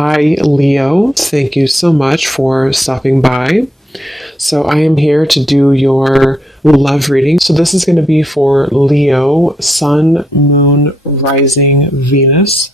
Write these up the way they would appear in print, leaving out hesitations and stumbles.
Hi, Leo. Thank you so much for stopping by. So, I am here to do your love reading. So, this is going to be for Leo, Sun, Moon, Rising, Venus.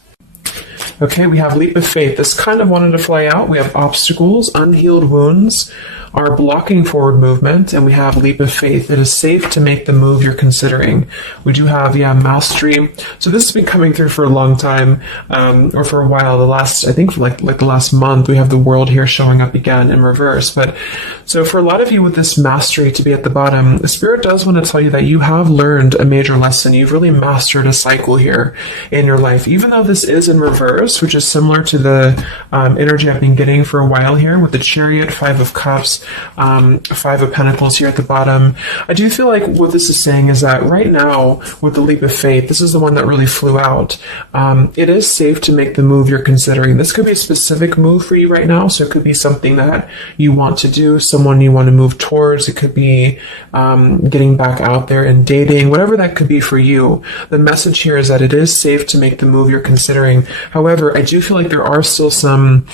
Okay, we have leap of faith. This kind of wanted to fly out. We have obstacles, unhealed wounds are blocking forward movement, and we have leap of faith. It is safe to make the move you're considering. We do have, mastery. So this has been coming through for a long time, or for a while. I think for like the last month, we have the world here showing up again in reverse. But so for a lot of you with this mastery to be at the bottom, the Spirit does want to tell you that you have learned a major lesson. You've really mastered a cycle here in your life, even though this is in reverse, which is similar to the energy I've been getting for a while here with the Chariot, Five of Cups, Five of Pentacles here at the bottom. I do feel like what this is saying is that right now with the leap of faith, this is the one that really flew out. It is safe to make the move you're considering. This could be a specific move for you right now. So it could be something that you want to do, someone you want to move towards. It could be getting back out there and dating, whatever that could be for you. The message here is that it is safe to make the move you're considering. However, I do feel like there are still some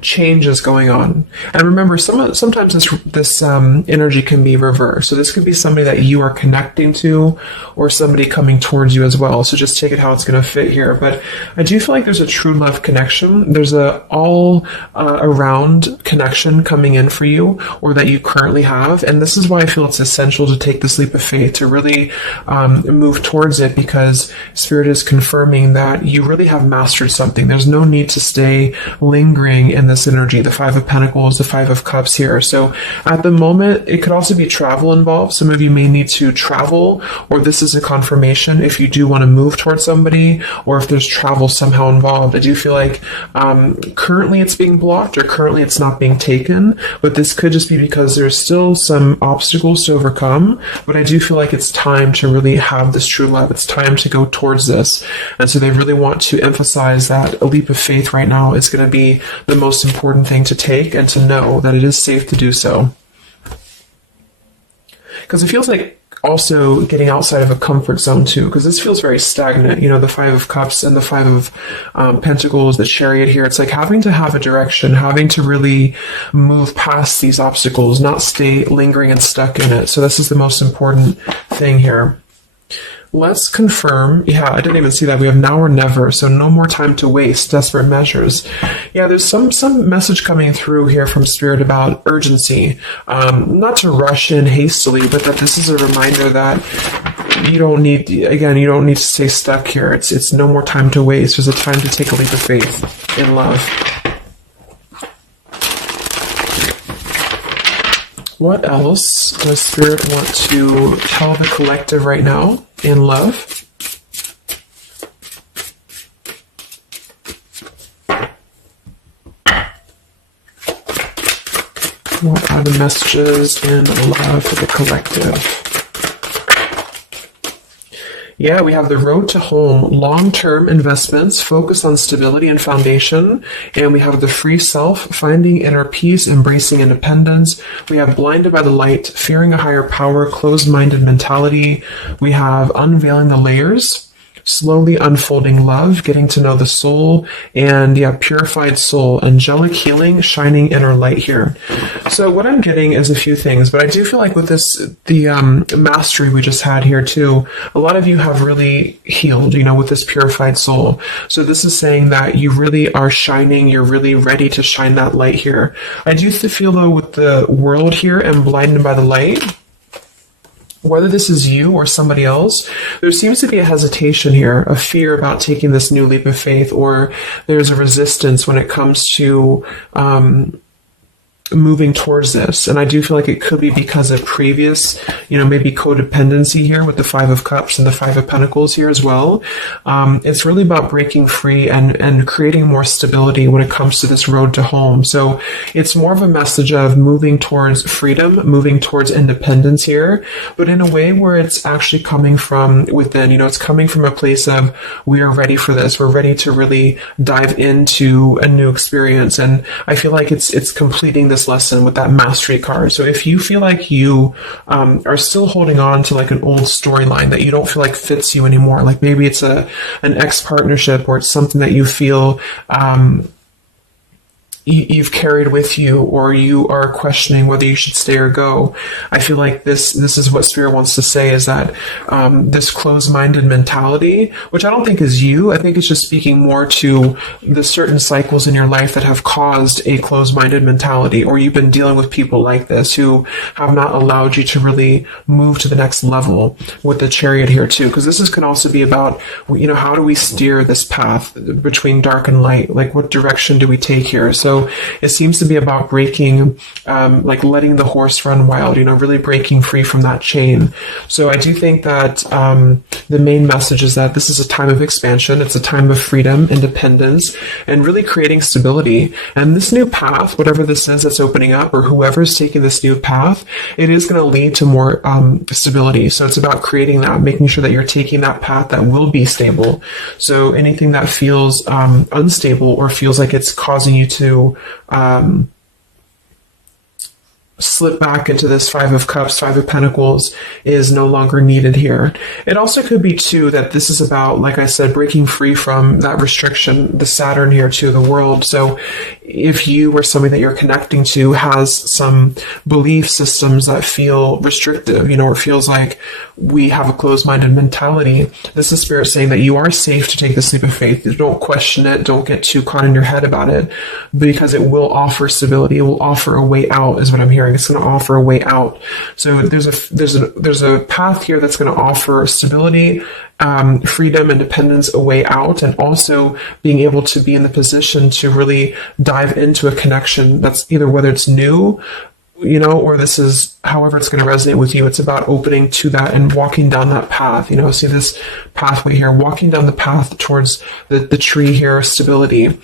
changes going on. And remember, sometimes this energy can be reversed. So this could be somebody that you are connecting to or somebody coming towards you as well. So just take it how it's going to fit here. But I do feel like there's a true love connection. There's a all around connection coming in for you, or that you currently have. And this is why I feel it's essential to take this leap of faith, to really move towards it, because Spirit is confirming that you really have mastered something. There's no need to stay lingering in this energy, the Five of Pentacles, the Five of Cups here. So at the moment, it could also be travel involved. Some of you may need to travel, or this is a confirmation if you do want to move towards somebody, or if there's travel somehow involved. I do feel like currently it's being blocked, or currently it's not being taken, but this could just be because there's still some obstacles to overcome. But I do feel like it's time to really have this true love. It's time to go towards this. And so they really want to emphasize that a leap of faith right now is going to be the most important thing to take, and to know that it is safe to do so. Because it feels like also getting outside of a comfort zone too, because this feels very stagnant. The Five of Cups and the Five of Pentacles, the Chariot here. It's like having to have a direction, having to really move past these obstacles, not stay lingering and stuck in it. So this is the most important thing here. Let's confirm. Yeah, I didn't even see that. We have now or never, so no more time to waste. Desperate measures. Yeah, there's some message coming through here from Spirit about urgency. Not to rush in hastily, but that this is a reminder that you don't need to stay stuck here. It's no more time to waste. There's a time to take a leap of faith in love. What else does Spirit want to tell the collective right now in love? What are the messages in love for the collective? Yeah, we have the road to home, long-term investments, focus on stability and foundation. And we have the free self, finding inner peace, embracing independence. We have blinded by the light, fearing a higher power, closed-minded mentality. We have unveiling the layers, slowly unfolding love, getting to know the soul, and purified soul, angelic healing, shining inner light here. So what I'm getting is a few things, but I do feel like with this, the mastery we just had here too, a lot of you have really healed, with this purified soul. So this is saying that you really are shining, you're really ready to shine that light here. I do feel though with the world here and blinded by the light, whether this is you or somebody else, there seems to be a hesitation here, a fear about taking this new leap of faith, or there's a resistance when it comes to moving towards this. And I do feel like it could be because of previous, maybe codependency here with the Five of Cups and the Five of Pentacles here as well. It's really about breaking free and creating more stability when it comes to this road to home. So it's more of a message of moving towards freedom, moving towards independence here, but in a way where it's actually coming from within. It's coming from a place of, we are ready for this. We're ready to really dive into a new experience. And I feel like it's completing this lesson with that mastery card. So if you feel like you are still holding on to like an old storyline that you don't feel like fits you anymore, like maybe it's an ex partnership, or it's something that you feel you've carried with you, or you are questioning whether you should stay or go. I feel like this is what Spirit wants to say, is that this closed-minded mentality, which I don't think is you, I think it's just speaking more to the certain cycles in your life that have caused a closed-minded mentality, or you've been dealing with people like this who have not allowed you to really move to the next level with the Chariot here too, because this can also be about, how do we steer this path between dark and light? Like, what direction do we take here? So it seems to be about breaking, like letting the horse run wild, really breaking free from that chain. So I do think that the main message is that this is a time of expansion. It's a time of freedom, independence, and really creating stability. And this new path, whatever this is that's opening up, or whoever's taking this new path, it is going to lead to more stability. So it's about creating that, making sure that you're taking that path that will be stable. So anything that feels unstable, or feels like it's causing you to slip back into this Five of Cups, Five of Pentacles, is no longer needed here. It also could be too that this is about, like I said, breaking free from that restriction, the Saturn here to the world. So if you or somebody that you're connecting to has some belief systems that feel restrictive, or feels like we have a closed-minded mentality, this is Spirit saying that you are safe to take this leap of faith. Don't question it. Don't get too caught in your head about it, because it will offer stability. It will offer a way out, is what I'm hearing. It's going to offer a way out. So there's a path here that's going to offer stability, freedom, independence, a way out, and also being able to be in the position to really dive into a connection that's either, whether it's new, or this is however it's going to resonate with you. It's about opening to that and walking down that path. See this pathway here, walking down the path towards the tree here, stability.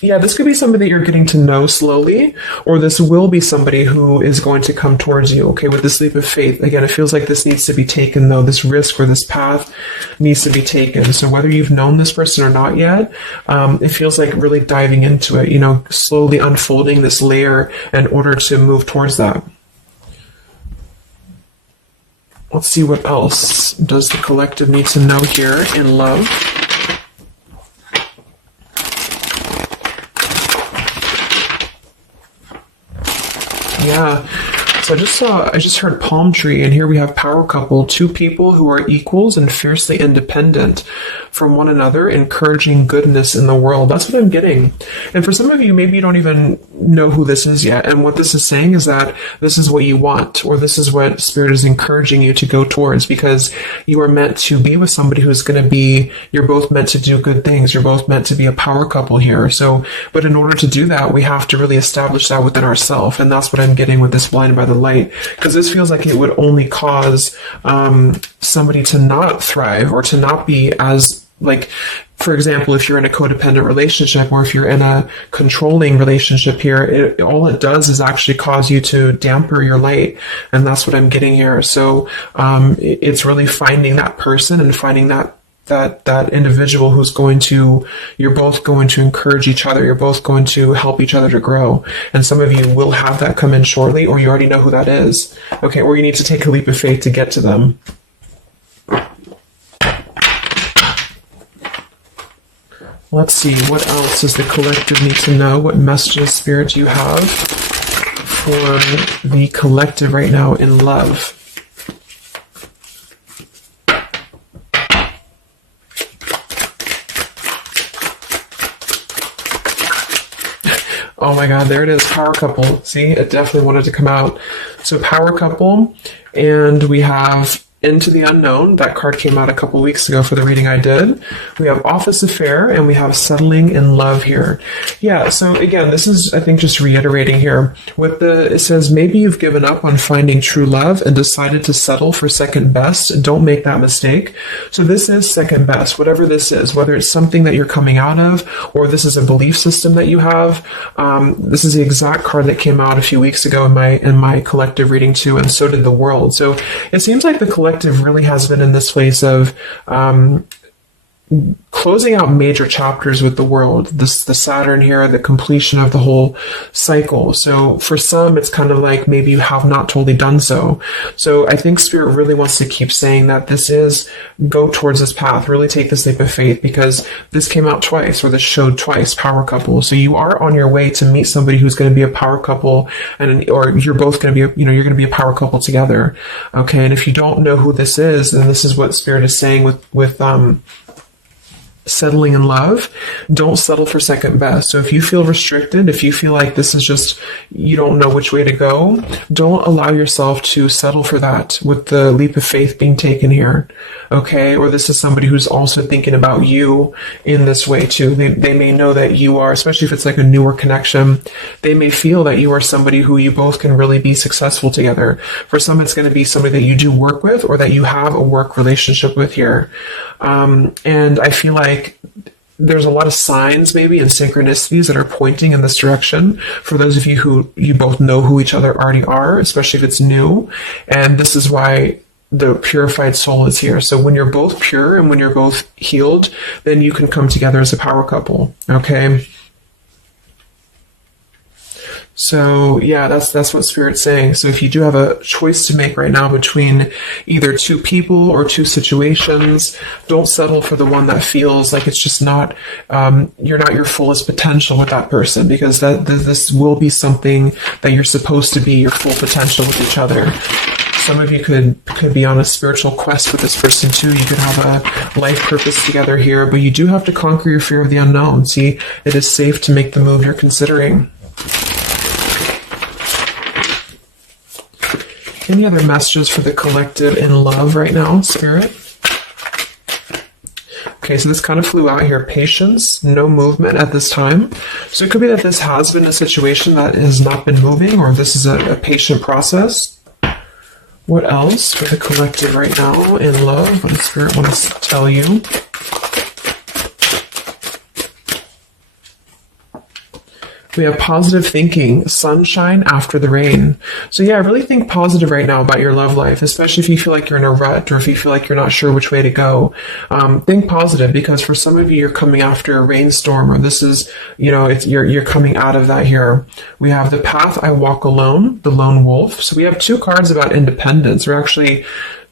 This could be somebody that you're getting to know slowly, or this will be somebody who is going to come towards you, with this leap of faith. Again, it feels like this needs to be taken, though. This risk or this path needs to be taken. So whether you've known this person or not yet, it feels like really diving into it, slowly unfolding this layer in order to move towards that. Let's see what else does the collective need to know here in love. Yeah, so I just heard palm tree, and here we have power couple, two people who are equals and fiercely independent from one another, encouraging goodness in the world. That's what I'm getting. And for some of you, maybe you don't even know who this is yet. And what this is saying is that this is what you want, or this is what Spirit is encouraging you to go towards, because you are meant to be with somebody who's going to be, you're both meant to do good things. You're both meant to be a power couple here. So, but in order to do that, we have to really establish that within ourselves. And that's what I'm getting with this Blinded by the Light, because this feels like it would only cause somebody to not thrive, or to not be as, like, for example, if you're in a codependent relationship, or if you're in a controlling relationship here, all it does is actually cause you to damper your light. And that's what I'm getting here. So it's really finding that person and finding that individual who's you're both going to encourage each other. You're both going to help each other to grow. And some of you will have that come in shortly, or you already know who that is. Okay, or you need to take a leap of faith to get to them. Let's see, what else does the collective need to know? What messages, Spirit, do you have for the collective right now in love? Oh my God, there it is, power couple. See, it definitely wanted to come out. So power couple, and we have Into the Unknown. That card came out a couple weeks ago for the reading I did. We have Office Affair, and we have Settling in Love here. Yeah, so again, this is, I think, just reiterating here. It says, maybe you've given up on finding true love and decided to settle for second best. Don't make that mistake. So this is second best, whatever this is, whether it's something that you're coming out of, or this is a belief system that you have. This is the exact card that came out a few weeks ago in my collective reading too, and so did the world. So it seems like the collective really has been in this place of closing out major chapters with the world. The Saturn here, the completion of the whole cycle. So for some, it's kind of like maybe you have not totally done so. So I think Spirit really wants to keep saying that this is, go towards this path, really take this leap of faith, because this came out twice, or this showed twice, power couple. So you are on your way to meet somebody who's going to be a power couple, or you're both going to be, you're going to be a power couple together. Okay. And if you don't know who this is, then this is what Spirit is saying with settling in love. Don't settle for second best. So if you feel restricted, if you feel like this is just, you don't know which way to go, don't allow yourself to settle for that with the leap of faith being taken here. Okay. Or this is somebody who's also thinking about you in this way too. They may know that you are, especially if it's like a newer connection, they may feel that you are somebody who you both can really be successful together. For some, it's going to be somebody that you do work with, or that you have a work relationship with here. And I feel like there's a lot of signs maybe and synchronicities that are pointing in this direction for those of you who you both know who each other already are, especially if it's new. And this is why the purified soul is here. So when you're both pure and when you're both healed, then you can come together as a power couple. Okay. So yeah, that's what Spirit's saying. So if you do have a choice to make right now between either two people or two situations, don't settle for the one that feels like it's just not, you're not your fullest potential with that person, because this will be something that you're supposed to be your full potential with each other. Some of you could be on a spiritual quest with this person too. You could have a life purpose together here, but you do have to conquer your fear of the unknown. See, it is safe to make the move you're considering. Any other messages for the collective in love right now, Spirit? Okay, so this kind of flew out here. Patience, no movement at this time. So it could be that this has been a situation that has not been moving, or this is a patient process. What else for the collective right now in love? What does Spirit want to tell you? We have positive thinking, sunshine after the rain. So yeah, really think positive right now about your love life, especially if you feel like you're in a rut, or if you feel like you're not sure which way to go. Think positive, because for some of you, you're coming after a rainstorm, or this is, you're coming out of that here. We have the path I walk alone, the lone wolf. So we have two cards about independence. We're actually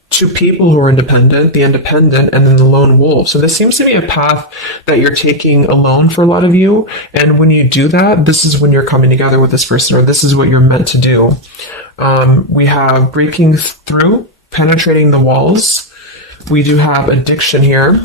two people who are independent, the independent, and then the lone wolf. So this seems to be a path that you're taking alone for a lot of you. And when you do that, this is when you're coming together with this person, or this is what you're meant to do. We have breaking through, penetrating the walls. We do have addiction here.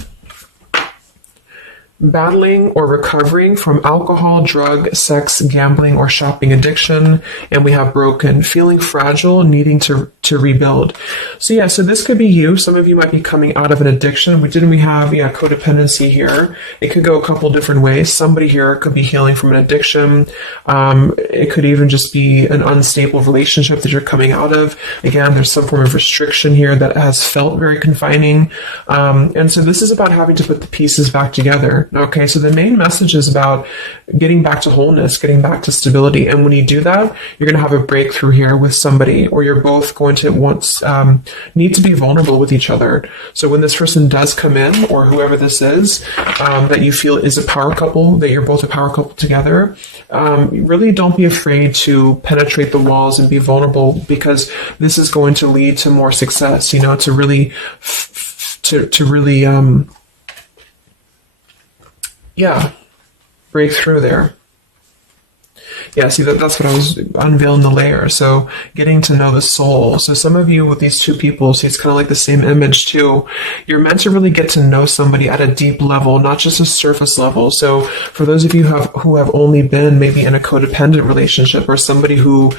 Battling or recovering from alcohol, drug, sex, gambling, or shopping addiction. And we have broken, feeling fragile, needing to rebuild. So yeah, so this could be you. Some of you might be coming out of an addiction. We have codependency here. It could go a couple different ways. Somebody here could be healing from an addiction. It could even just be an unstable relationship that you're coming out of. Again, there's some form of restriction here that has felt very confining. And so this is about having to put the pieces back together. Okay, so the main message is about getting back to wholeness, getting back to stability. And when you do that, you're going to have a breakthrough here with somebody, or you're both going to need to be vulnerable with each other. So when this person does come in, or whoever this is, that you feel is a power couple, that you're both a power couple together, really don't be afraid to penetrate the walls and be vulnerable, because this is going to lead to more success, to really break through there. Yeah, see, that's what I was unveiling the layer. So getting to know the soul. So some of you with these two people, see, it's kind of like the same image too. You're meant to really get to know somebody at a deep level, not just a surface level. So for those of you who have only been maybe in a codependent relationship, or somebody who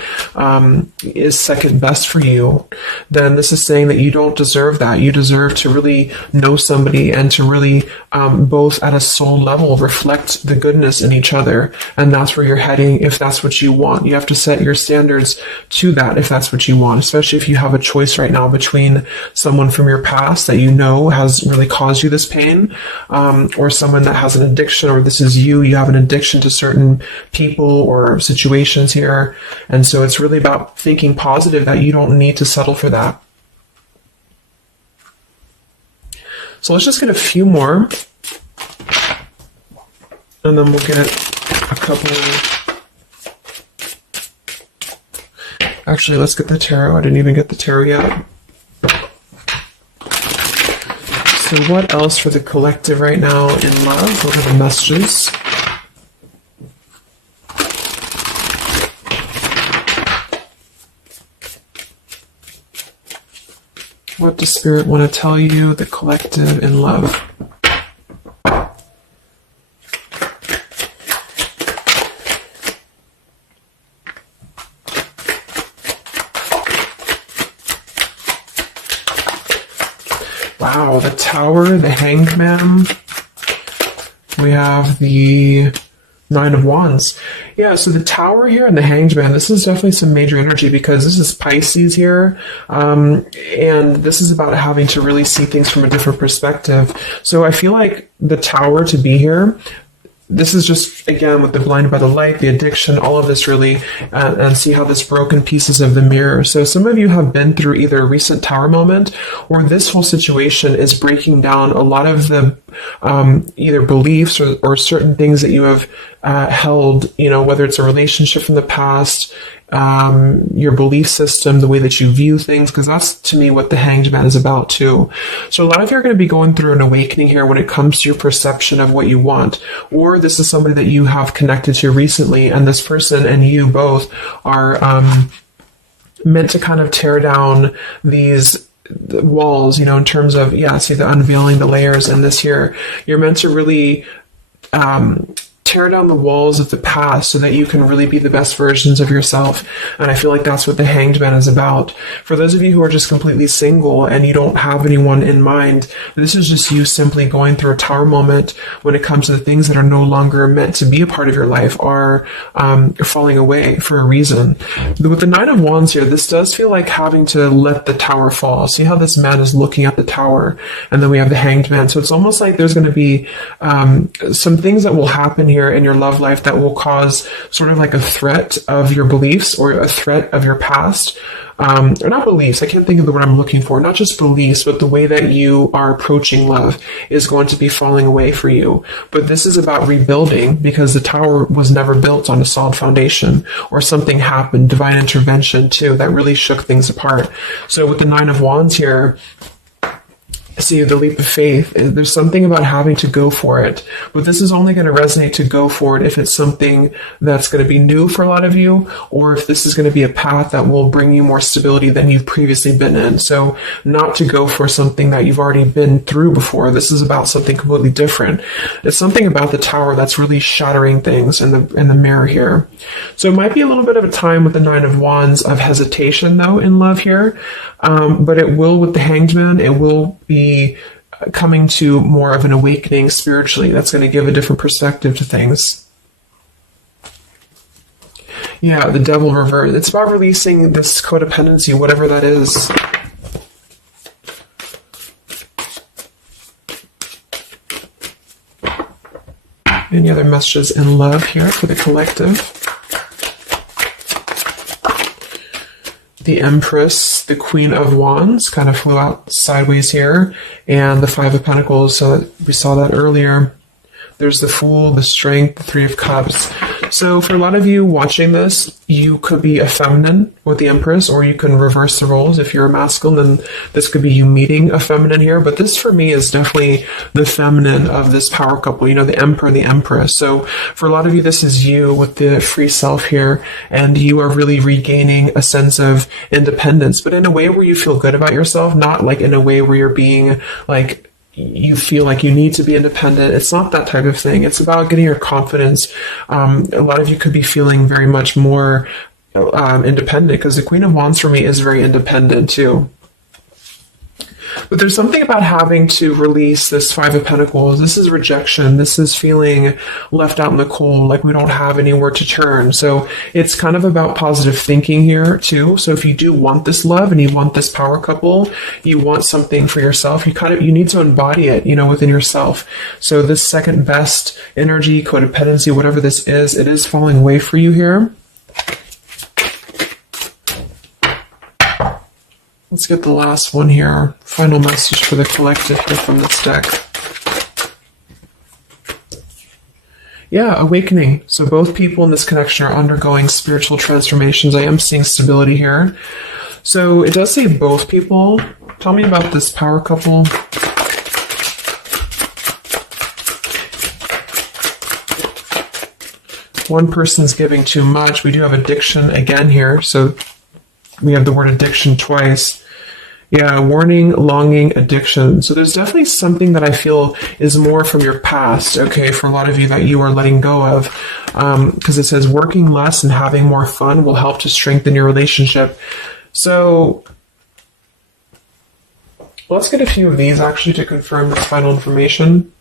is second best for you, then this is saying that you don't deserve that. You deserve to really know somebody, and to really both at a soul level reflect the goodness in each other. And that's where you're heading if that's what you want. You have to set your standards to that if that's what you want, especially if you have a choice right now between someone from your past that has really caused you this pain, or someone that has an addiction, or this is you have an addiction to certain people or situations here. And so it's really about thinking positive, that you don't need to settle for that. So let's just get a few more. And then we'll get a couple. Actually, let's get the tarot. I didn't even get the tarot yet. So what else for the collective right now in love? What are the messages? What does Spirit want to tell you, the collective in love? Wow, the Tower, the Hanged Man. We have the Nine of Wands. Yeah, so the Tower here and the Hanged Man, this is definitely some major energy because this is Pisces here. And this is about having to really see things from a different perspective. So I feel like the Tower to be here, this is just, again, with the blinded by the light, the addiction, all of this really, and see how this broken pieces of the mirror. So some of you have been through either a recent Tower moment or this whole situation is breaking down a lot of the either beliefs or certain things that you have held, you know, whether it's a relationship from the past, your belief system, the way that you view things, because that's to me what the Hanged Man is about too. So a lot of you are going to be going through an awakening here when it comes to your perception of what you want, or this is somebody that you have connected to recently, and this person and you both are meant to kind of tear down these walls, you know, in terms of, yeah, see the unveiling the layers in this here. You're meant to really tear down the walls of the past so that you can really be the best versions of yourself. And I feel like that's what the Hanged Man is about. For those of you who are just completely single and you don't have anyone in mind, this is just you simply going through a Tower moment when it comes to the things that are no longer meant to be a part of your life are falling away for a reason. With the Nine of Wands here, this does feel like having to let the Tower fall. See how this man is looking at the Tower, and then we have the Hanged Man. So it's almost like there's going to be some things that will happen here in your love life that will cause sort of like a threat of your beliefs or a threat of your past. Or not beliefs, I can't think of the word I'm looking for, not just beliefs, but the way that you are approaching love is going to be falling away for you. But this is about rebuilding because the Tower was never built on a solid foundation, or something happened, divine intervention too, that really shook things apart. So with the Nine of Wands here, see the leap of faith, there's something about having to go for it, but this is only going to resonate to go for it if it's something that's going to be new for a lot of you, or if this is going to be a path that will bring you more stability than you've previously been in. So not to go for something that you've already been through before. This is about something completely different. It's something about the Tower that's really shattering things in the mirror here. So it might be a little bit of a time with the Nine of Wands of hesitation though in love here, but it will with the Hanged Man, it will be coming to more of an awakening spiritually. That's going to give a different perspective to things. Yeah, the Devil reverse. It's about releasing this codependency, whatever that is. Any other messages in love here for the collective? The Empress, the Queen of Wands, kind of flew out sideways here, and the Five of Pentacles, so we saw that earlier. There's the Fool, the Strength, the Three of Cups. So for a lot of you watching this, you could be a feminine with the Empress, or you can reverse the roles. If you're a masculine, then this could be you meeting a feminine here. But this for me is definitely the feminine of this power couple, you know, the Emperor and the Empress. So for a lot of you, this is you with the free self here, and you are really regaining a sense of independence, but in a way where you feel good about yourself, not like in a way where you're being like, you feel like you need to be independent. It's not that type of thing. It's about getting your confidence. A lot of you could be feeling very much more independent, because the Queen of Wands for me is very independent too. But there's something about having to release this Five of Pentacles. This is rejection. This is feeling left out in the cold, like we don't have anywhere to turn. So it's kind of about positive thinking here too. So if you do want this love and you want this power couple, you want something for yourself, you need to embody it, you know, within yourself. So this second best energy, codependency, whatever this is, it is falling away for you here. Let's get the last one here. Final message for the collective here from this deck. Yeah, awakening. So both people in this connection are undergoing spiritual transformations. I am seeing stability here. So it does say both people. Tell me about this power couple. One person's giving too much. We do have addiction again here. So we have the word addiction twice. Yeah, warning, longing, addiction. So there's definitely something that I feel is more from your past, okay, for a lot of you that you are letting go of. Because it says working less and having more fun will help to strengthen your relationship. So let's get a few of these actually to confirm this final information.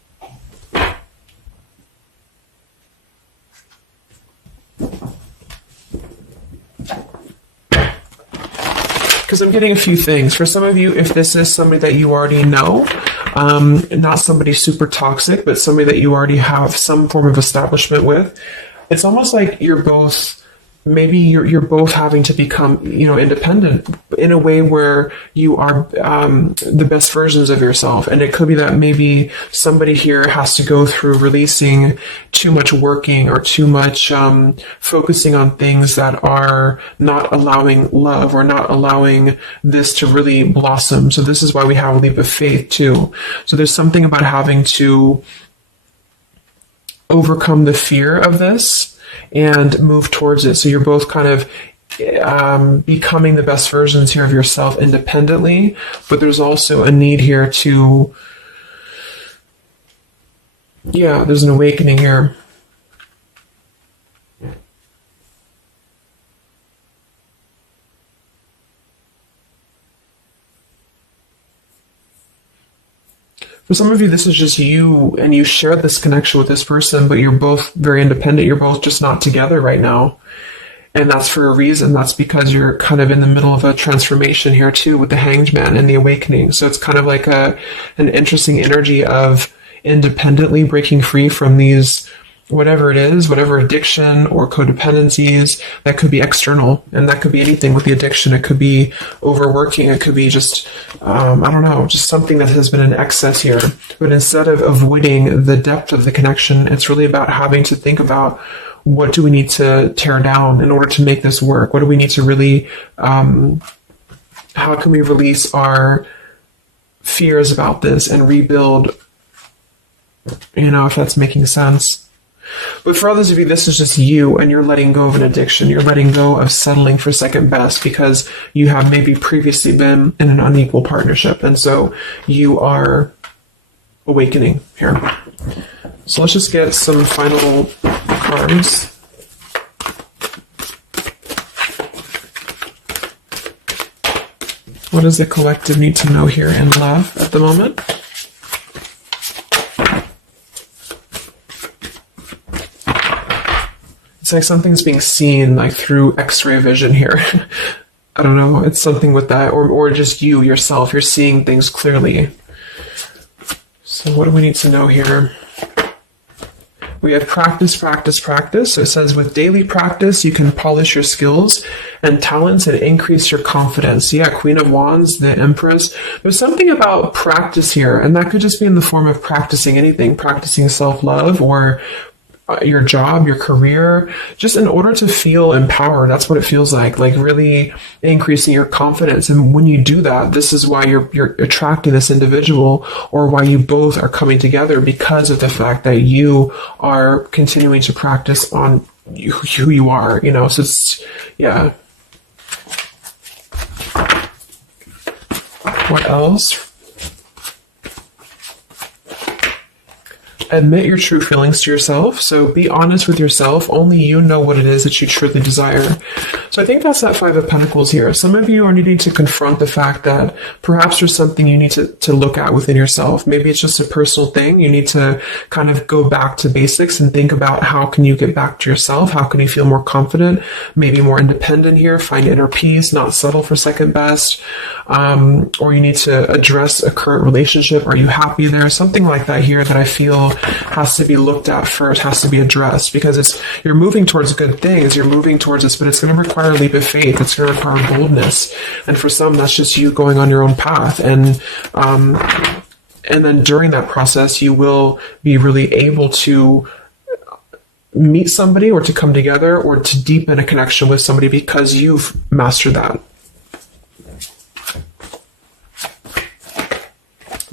Because I'm getting a few things. For some of you, if this is somebody that you already know, not somebody super toxic, but somebody that you already have some form of establishment with, it's almost like you're both, maybe you're both having to become, independent in a way where you are the best versions of yourself. And it could be that maybe somebody here has to go through releasing too much working or too much focusing on things that are not allowing love or not allowing this to really blossom. So this is why we have a leap of faith too. So there's something about having to overcome the fear of this and move towards it. So you're both kind of becoming the best versions here of yourself independently, but there's also a need here to, there's an awakening here. For some of you, this is just you, and you share this connection with this person, but you're both very independent. You're both just not together right now. And that's for a reason. That's because you're kind of in the middle of a transformation here too with the Hanged Man and the awakening. So it's kind of like an interesting energy of independently breaking free from these, whatever it is, whatever addiction or codependencies that could be external. And that could be anything with the addiction. It could be overworking. It could be just, just something that has been in excess here. But instead of avoiding the depth of the connection, it's really about having to think about, what do we need to tear down in order to make this work? What do we need to really, how can we release our fears about this and rebuild, if that's making sense. But for others of you, this is just you, and you're letting go of an addiction. You're letting go of settling for second best because you have maybe previously been in an unequal partnership. And so you are awakening here. So let's just get some final cards. What does the collective need to know here in love at the moment? It's like something's being seen like through X-ray vision here. I don't know. It's something with that, or just you yourself. You're seeing things clearly. So what do we need to know here? We have practice, practice, practice. So it says with daily practice, you can polish your skills and talents and increase your confidence. Yeah, Queen of Wands, the Empress. There's something about practice here, and that could just be in the form of practicing anything, practicing self-love or your job, your career, just in order to feel empowered. That's what it feels like really increasing your confidence. And when you do that, this is why you're attracting this individual, or why you both are coming together, because of the fact that you are continuing to practice on who you are, so it's, yeah. What else? Admit your true feelings to yourself. So be honest with yourself. Only you know what it is that you truly desire. So I think that's that Five of Pentacles here. Some of you are needing to confront the fact that perhaps there's something you need to look at within yourself. Maybe it's just a personal thing. You need to kind of go back to basics and think about how can you get back to yourself? How can you feel more confident, maybe more independent here, find inner peace, not settle for second best. Or you need to address a current relationship. Are you happy there? Something like that here that I feel has to be looked at first, has to be addressed, because you're moving towards good things, you're moving towards this, but it's going to require a leap of faith. It's going to require boldness. And for some, that's just you going on your own path. And then during that process, you will be really able to meet somebody or to come together or to deepen a connection with somebody because you've mastered that.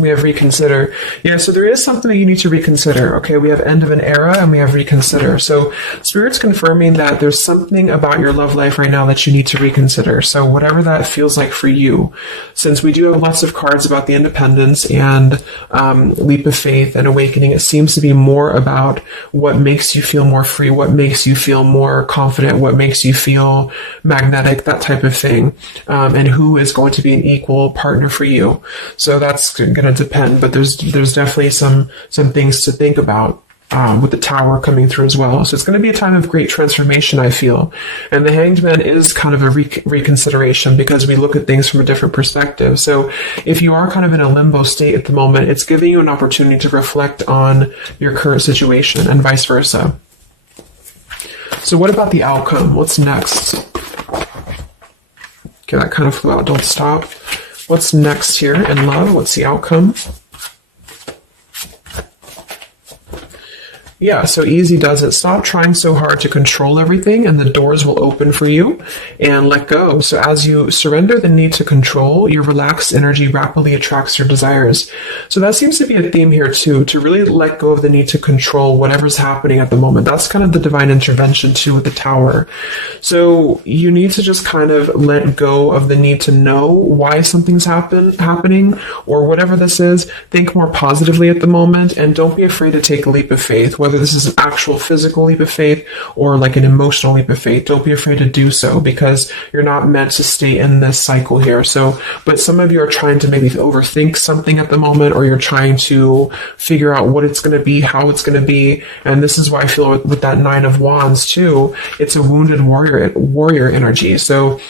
We have reconsider. Yeah, so there is something that you need to reconsider. Okay, we have end of an era and we have reconsider. So Spirit's confirming that there's something about your love life right now that you need to reconsider. So whatever that feels like for you, since we do have lots of cards about the independence and leap of faith and awakening, it seems to be more about what makes you feel more free, what makes you feel more confident, what makes you feel magnetic, that type of thing, and who is going to be an equal partner for you. So that's going to depend, but there's definitely some things to think about with the Tower coming through as well. So it's going to be a time of great transformation, I feel. And the Hanged Man is kind of a reconsideration because we look at things from a different perspective. So if you are kind of in a limbo state at the moment, it's giving you an opportunity to reflect on your current situation and vice versa. So what about the outcome? What's next? Okay, that kind of flew out. Don't stop. What's next here in love? What's the outcome? Yeah, so easy does it. Stop trying so hard to control everything and the doors will open for you, and let go. So as you surrender the need to control, your relaxed energy rapidly attracts your desires. So that seems to be a theme here too, to really let go of the need to control whatever's happening at the moment. That's kind of the divine intervention too with the Tower. So you need to just kind of let go of the need to know why something's happening or whatever this is. Think more positively at the moment and don't be afraid to take a leap of faith. Whether this is an actual physical leap of faith or like an emotional leap of faith, don't be afraid to do so because you're not meant to stay in this cycle here. So, but some of you are trying to maybe overthink something at the moment, or you're trying to figure out what it's going to be, how it's going to be. And this is why I feel with that Nine of Wands too, it's a wounded warrior energy. So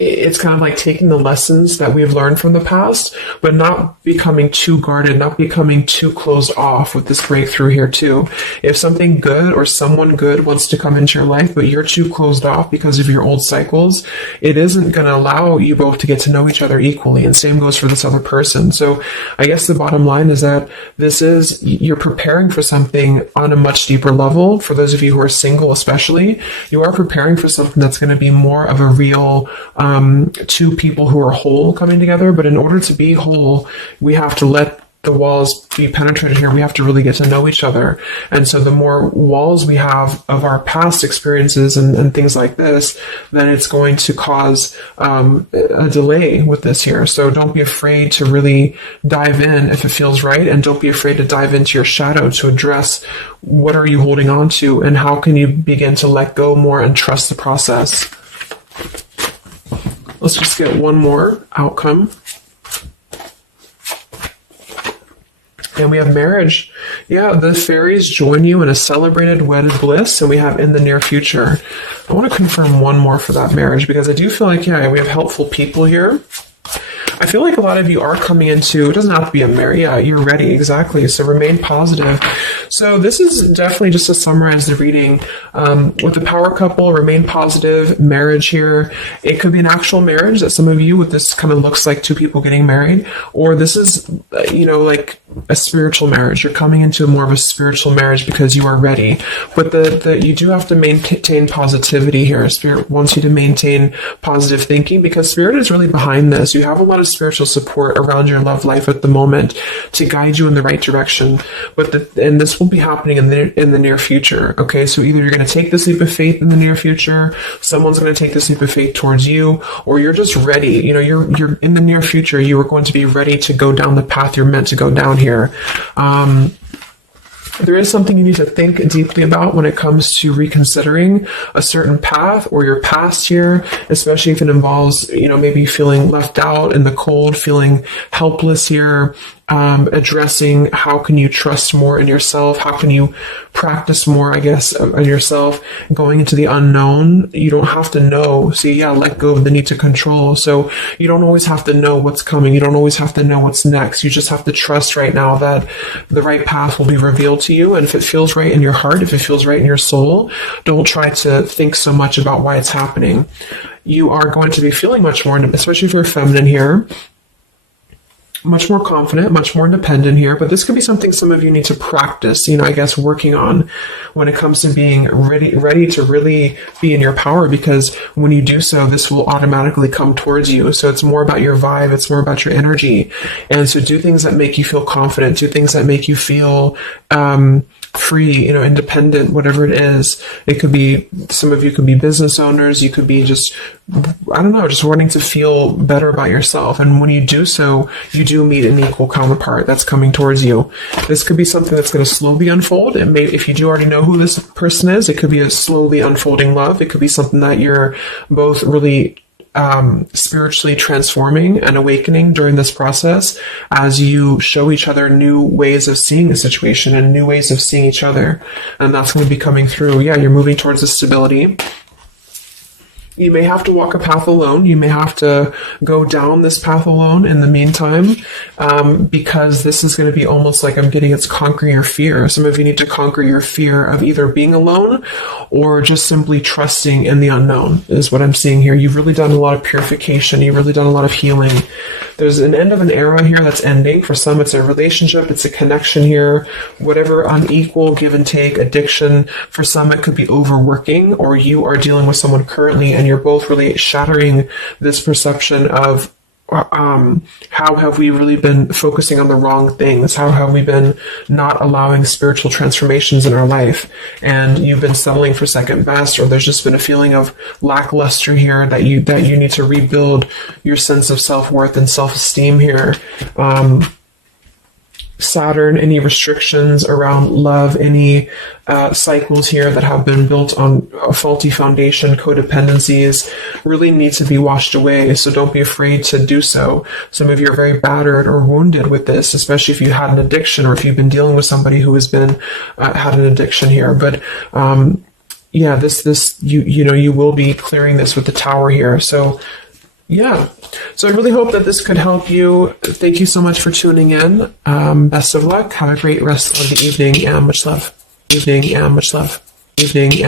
it's kind of like taking the lessons that we've learned from the past, but not becoming too guarded, not becoming too closed off with this breakthrough here too. If something good or someone good wants to come into your life, but you're too closed off because of your old cycles, it isn't going to allow you both to get to know each other equally. And same goes for this other person. So I guess the bottom line is that you're preparing for something on a much deeper level. For those of you who are single especially, you are preparing for something that's going to be more of a real two people who are whole coming together. But in order to be whole, we have to let the walls be penetrated here. We have to really get to know each other. And so the more walls we have of our past experiences and things like this, then it's going to cause a delay with this here. So don't be afraid to really dive in if it feels right. And don't be afraid to dive into your shadow to address what are you holding on to and how can you begin to let go more and trust the process. Let's just get one more outcome. And we have marriage. Yeah, the fairies join you in a celebrated wedded bliss, and we have in the near future. I want to confirm one more for that marriage because I do feel like, yeah, we have helpful people here. I feel like a lot of you are coming into, it doesn't have to be a marriage, yeah, you're ready, exactly, so remain positive. So this is definitely just to summarize the reading. With the power couple, remain positive, marriage here. It could be an actual marriage that some of you, with this kind of looks like two people getting married, or this is, like a spiritual marriage. You're coming into more of a spiritual marriage because you are ready. But you do have to maintain positivity here. Spirit wants you to maintain positive thinking because Spirit is really behind this. You have a lot of spiritual support around your love life at the moment to guide you in the right direction. And this will be happening in the near future. Okay, so either you're going to take this leap of faith in the near future, someone's going to take this leap of faith towards you, or you're just ready. You're in the near future. You are going to be ready to go down the path you're meant to go down here. There is something you need to think deeply about when it comes to reconsidering a certain path or your past here, especially if it involves, maybe feeling left out in the cold, feeling helpless here. addressing how can you trust more in yourself, how can you practice more, I guess, in yourself, going into the unknown. You don't have to know. See, yeah, let go of the need to control. So you don't always have to know what's coming. You don't always have to know what's next. You just have to trust right now that the right path will be revealed to you. And if it feels right in your heart, if it feels right in your soul, don't try to think so much about why it's happening. You are going to be feeling much more, especially if you're feminine here, much more confident, much more independent here, but this could be something some of you need to practice, I guess, working on when it comes to being ready to really be in your power, because when you do so, this will automatically come towards you. So it's more about your vibe, it's more about your energy. And so do things that make you feel confident, do things that make you feel free, independent, whatever it is. It could be, some of you could be business owners, you could be just wanting to feel better about yourself. And when you do so, you do meet an equal counterpart that's coming towards you. This could be something that's going to slowly unfold. It may, if you do already know who this person is, it could be a slowly unfolding love. It could be something that you're both really spiritually transforming and awakening during this process as you show each other new ways of seeing the situation and new ways of seeing each other. And that's going to be coming through. Yeah, you're moving towards this stability. You may have to walk a path alone. You may have to go down this path alone in the meantime, because this is going to be almost like I'm getting it's conquering your fear. Some of you need to conquer your fear of either being alone or just simply trusting in the unknown is what I'm seeing here. You've really done a lot of purification. You've really done a lot of healing. There's an end of an era here that's ending. For some, it's a relationship. It's a connection here. Whatever unequal give and take, addiction. For some, it could be overworking, or you are dealing with someone currently and you're both really shattering this perception of how have we really been focusing on the wrong things? How have we been not allowing spiritual transformations in our life? And you've been settling for second best, or there's just been a feeling of lackluster here that you need to rebuild your sense of self-worth and self-esteem here. Saturn, any restrictions around love, any cycles here that have been built on a faulty foundation, codependencies, really need to be washed away. So don't be afraid to do so. Some of you are very battered or wounded with this, especially if you had an addiction or if you've been dealing with somebody who has been had an addiction here. But yeah, this you will be clearing this with the Tower here. So yeah. So I really hope that this could help you. Thank you so much for tuning in. Best of luck. Have a great rest of the evening and much love. Evening and much love. Evening and